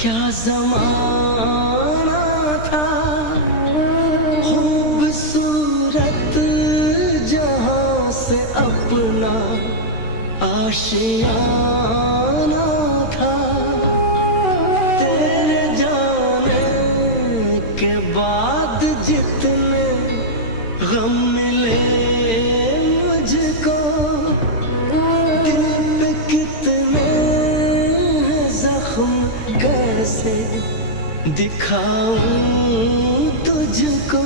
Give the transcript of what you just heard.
क्या ज़माना था, खूबसूरत जहां से अपना आशियाना था। तेरे जाने के बाद जितने गम मिले मुझको, दिल पे कितने जख्म कैसे दिखाऊं तुझको।